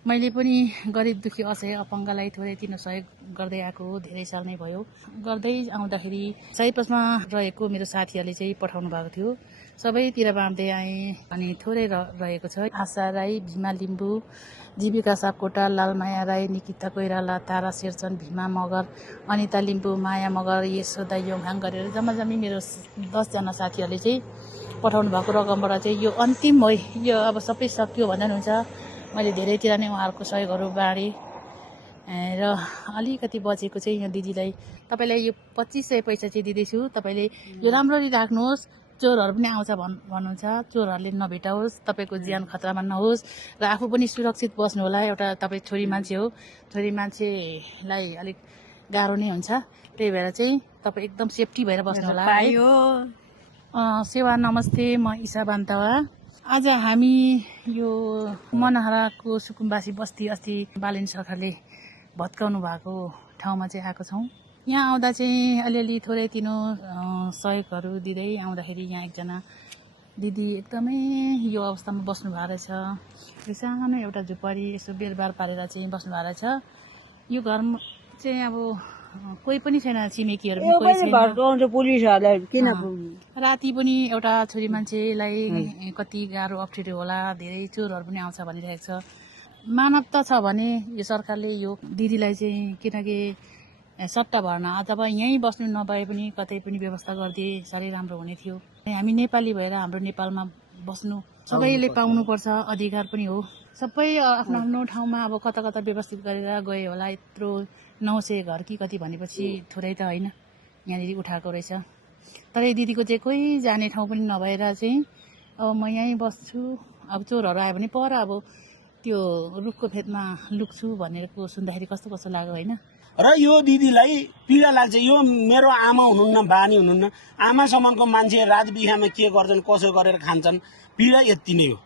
मैले पनि गरिब दुखी असहाय अपाङ्गलाई थोरै तिनो सहयोग गर्दै आएको धेरै साल नै भयो। गर्दै आउँदाखेरि साइप्रसमा रहेको मेरो साथीहरूले चाहिँ पठाउनु भएको थियो। सबैतिर बाँड्दै आएँ अनि थोरै रहेको छ। आशा राई, भीमा लिम्बू, जीविका सापकोटा, लालमाया राई, निकिता कोइराला, तारा शेरचन, भीमा मगर, अनिता लिम्बू, माया मगर, यशोदा योङहाङ गरेर जम्मा मेरो 10 जना साथीहरूले चाहिँ पठाउनु भएको रकमबाट चाहिँ यो अन्तिम हो। यो अब सबै सकियो भन्दा पनि हुन्छ। मैले धेरैतिर नै उहाँहरूको सहयोगहरू बाँडेँ र अलिकति बचेको चाहिँ यहाँ दिदीलाई तपाईँलाई यो 2500 पैसा चाहिँ दिँदैछु। तपाईँले यो राम्ररी राख्नुहोस्। चोरहरू पनि आउँछ भन्नुहुन्छ। चोरहरूले नभेटाओस्, तपाईँको ज्यान खतरामा नहोस् र आफू पनि सुरक्षित बस्नु होला। एउटा तपाईँ छोरी मान्छे हो, छोरी मान्छेलाई अलिक गाह्रो नै हुन्छ। त्यही भएर चाहिँ तपाईँ एकदम सेफ्टी भएर बस्नु होला। सेवा नमस्ते, म ईशा बान्तवा। आज हामी यो मनहराको सुकुम्बासी बस्ती अस्ति बालेन सरकारले भत्काउनु भएको ठाउँमा चाहिँ आएको छौँ। यहाँ आउँदा चाहिँ अलिअलि थोरै तिनो सहयोगहरू दिँदै आउँदाखेरि यहाँ एकजना दिदी एकदमै यो अवस्थामा बस्नु भएको रहेछ। यो सानो एउटा झुपडी यसो बेरबार पारेर चाहिँ बस्नु भएको रहेछ। यो घर चाहिँ अब कोही पनि छैन, छिमेकीहरू पनि कोही छैन। राति पनि एउटा छोरी मान्छेलाई कति गाह्रो अप्ठ्यारो होला, धेरै चोरहरू पनि आउँछ भनिरहेको छ। मानवता छ भने यो सरकारले यो दिदीलाई चाहिँ किनकि सट्टा भर्न अथवा यहीँ बस्नु नभए पनि कतै पनि व्यवस्था गरिदिए साह्रै राम्रो हुने थियो। हामी नेपाली भएर हाम्रो नेपालमा बस्नु सबैले पाउनुपर्छ, अधिकार पनि हो। सबै आफ्नो आफ्नो ठाउँमा अब कता कता व्यवस्थित गरेर गए होला। यत्रो 900 घर कि कति भनेपछि थोरै त होइन, यहाँनिर उठाएको रहेछ। तर यो दिदीको चाहिँ कोही जाने ठाउँ पनि नभएर चाहिँ अब म यहीँ बस्छु। अब चोरहरू आयो भने पर अब त्यो रुखको फेदमा लुक्छु भनेरको सुन्दाखेरि कस्तो कस्तो लाग्यो होइन। र यो दिदीलाई पीडा लाग्छ। यो मेरो आमा हुनुहुन्न, बानी हुनुहुन्न, आमा समानको मान्छे रात बिहामा के गर्छन्, कसो गरेर खान्छन्, पीडा यति नै हो।